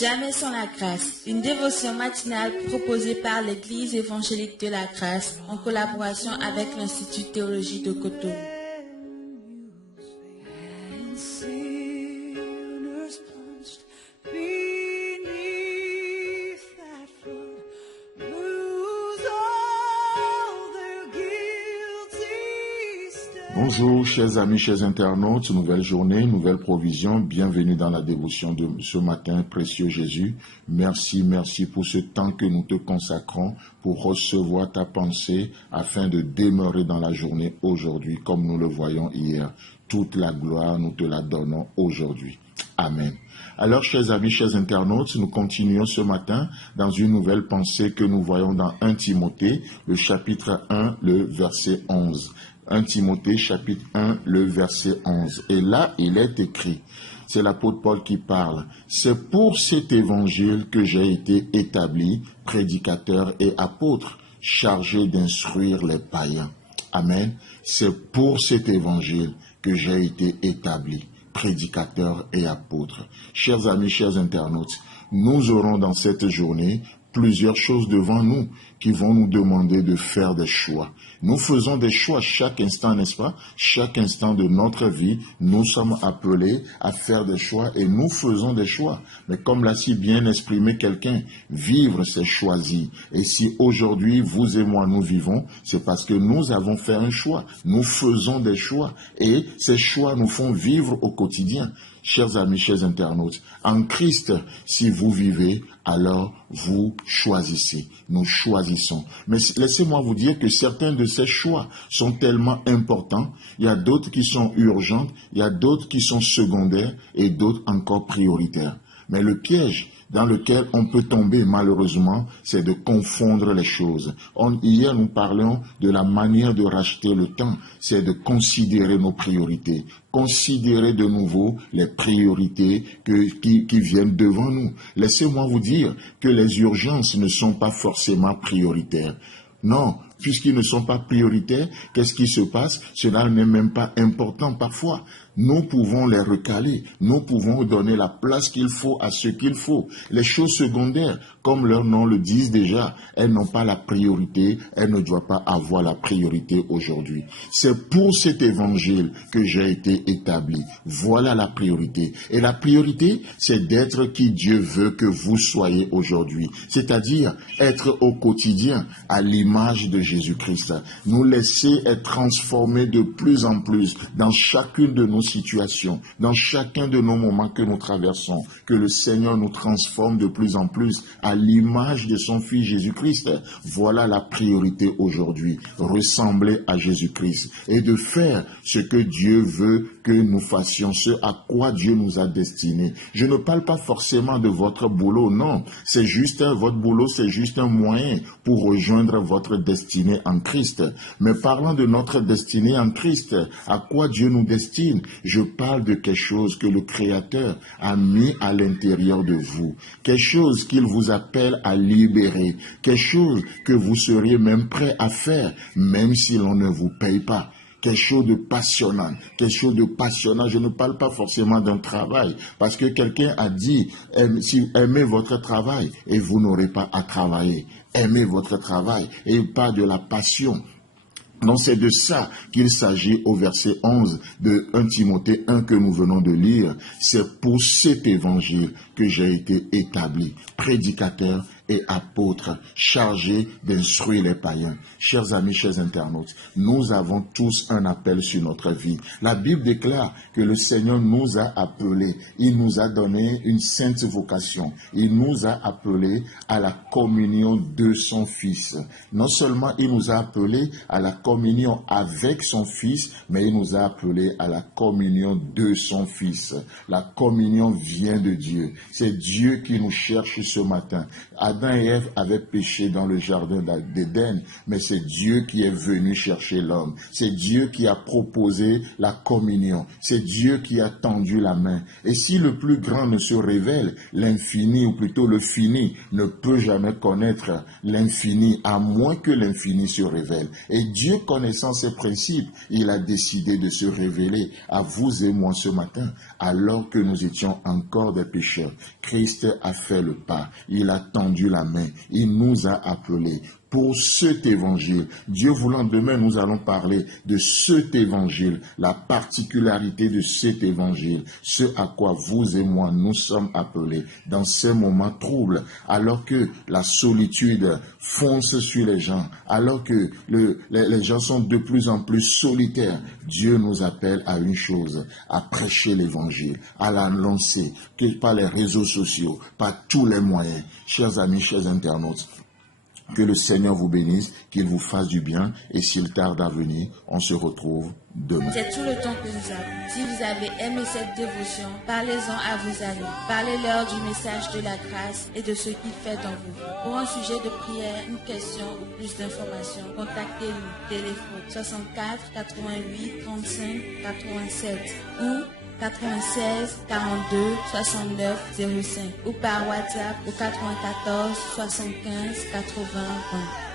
Jamais sans la grâce, une dévotion matinale proposée par l'Église évangélique de la grâce en collaboration avec l'Institut de théologie de Cotonou. Bonjour chers amis, chers internautes, nouvelle journée, nouvelle provision, bienvenue dans la dévotion de ce matin, précieux Jésus. Merci pour ce temps que nous te consacrons pour recevoir ta pensée afin de demeurer dans la journée aujourd'hui comme nous le voyons hier. Toute la gloire, nous te la donnons aujourd'hui. Amen. Alors, chers amis, chers internautes, nous continuons ce matin dans une nouvelle pensée que nous voyons dans 1 Timothée, le chapitre 1, le verset 11. 1 Timothée, chapitre 1, le verset 11. Et là, il est écrit, c'est l'apôtre Paul qui parle, « C'est pour cet évangile que j'ai été établi, prédicateur et apôtre, chargé d'instruire les païens. » Amen. C'est pour cet évangile que j'ai été établi, prédicateur et apôtre. Chers amis, chers internautes, nous aurons dans cette journée plusieurs choses devant nous qui vont nous demander de faire des choix. Nous faisons des choix chaque instant, n'est-ce pas? Chaque instant de notre vie, nous sommes appelés à faire des choix et nous faisons des choix. Mais comme l'a si bien exprimé quelqu'un, vivre c'est choisir. Et si aujourd'hui vous et moi nous vivons, c'est parce que nous avons fait un choix. Nous faisons des choix et ces choix nous font vivre au quotidien. Chers amis, chers internautes, en Christ, si vous vivez, alors vous choisissez. Nous choisissons. Mais laissez-moi vous dire que certains de ces choix sont tellement importants. Il y a d'autres qui sont urgents, il y a d'autres qui sont secondaires et d'autres encore prioritaires. Mais le piège dans lequel on peut tomber malheureusement, c'est de confondre les choses. Hier, nous parlions de la manière de racheter le temps, c'est de considérer nos priorités. Considérez de nouveau les priorités qui viennent devant nous. Laissez-moi vous dire que les urgences ne sont pas forcément prioritaires. Non, puisqu'ils ne sont pas prioritaires, qu'est-ce qui se passe? Cela n'est même pas important parfois. Nous pouvons les recaler, nous pouvons donner la place qu'il faut à ce qu'il faut. Les choses secondaires, comme leur nom le dit déjà, elles n'ont pas la priorité, elles ne doivent pas avoir la priorité aujourd'hui. C'est pour cet évangile que j'ai été établi. Voilà la priorité. Et la priorité, c'est d'être qui Dieu veut que vous soyez aujourd'hui. C'est-à-dire être au quotidien à l'image de Jésus-Christ. Nous laisser être transformés de plus en plus dans chacune de nos situations, dans chacun de nos moments que nous traversons, que le Seigneur nous transforme de plus en plus à l'image de son Fils Jésus-Christ. Voilà la priorité aujourd'hui, ressembler à Jésus-Christ et de faire ce que Dieu veut que nous fassions, ce à quoi Dieu nous a destinés. Je ne parle pas forcément de votre boulot, non, c'est juste votre boulot, c'est juste un moyen pour rejoindre votre destinée en Christ. Mais parlant de notre destinée en Christ, à quoi Dieu nous destine, je parle de quelque chose que le Créateur a mis à l'intérieur de vous, quelque chose qu'il vous appelle à libérer, quelque chose que vous seriez même prêt à faire, même si l'on ne vous paye pas. Quelque chose de passionnant, quelque chose de passionnant. Je ne parle pas forcément d'un travail, parce que quelqu'un a dit, aimez votre travail et vous n'aurez pas à travailler. Aimez votre travail et pas de la passion. Donc c'est de ça qu'il s'agit au verset 11 de 1 Timothée 1 que nous venons de lire. C'est pour cet évangile que j'ai été établi, prédicateur et apôtre, chargé d'instruire les païens. Chers amis, chers internautes, nous avons tous un appel sur notre vie. La Bible déclare que le Seigneur nous a appelés, il nous a donné une sainte vocation, il nous a appelés à la communion de son Fils. Non seulement il nous a appelés à la communion avec son Fils, mais il nous a appelés à la communion de son Fils. La communion vient de Dieu. C'est Dieu qui nous cherche ce matin. Adam et Ève avaient péché dans le jardin d'Éden, mais c'est Dieu qui est venu chercher l'homme. C'est Dieu qui a proposé la communion. C'est Dieu qui a tendu la main. Et si le plus grand ne se révèle, l'infini, ou plutôt le fini, ne peut jamais connaître l'infini, à moins que l'infini se révèle. Et Dieu, connaissant ses principes, il a décidé de se révéler à vous et moi ce matin, alors que nous étions encore des pécheurs. Christ a fait le pas, il a tendu la main, il nous a appelés. Pour cet évangile, Dieu voulant, demain nous allons parler de cet évangile, la particularité de cet évangile, ce à quoi vous et moi nous sommes appelés dans ces moments troubles, alors que la solitude fonce sur les gens, alors que les gens sont de plus en plus solitaires. Dieu nous appelle à une chose, à prêcher l'évangile, à l'annoncer, que par les réseaux sociaux, par tous les moyens. Chers amis, chers internautes, que le Seigneur vous bénisse, qu'il vous fasse du bien, et s'il tarde à venir, on se retrouve demain. C'est tout le temps que nous avons. Si vous avez aimé cette dévotion, parlez-en à vos amis. Parlez-leur du message de la grâce et de ce qu'il fait dans vos vies. Pour un sujet de prière, une question ou plus d'informations, contactez-nous. Téléphone 64 88 35 87 ou 96 42 69 05 ou par WhatsApp au 94 75 80 20.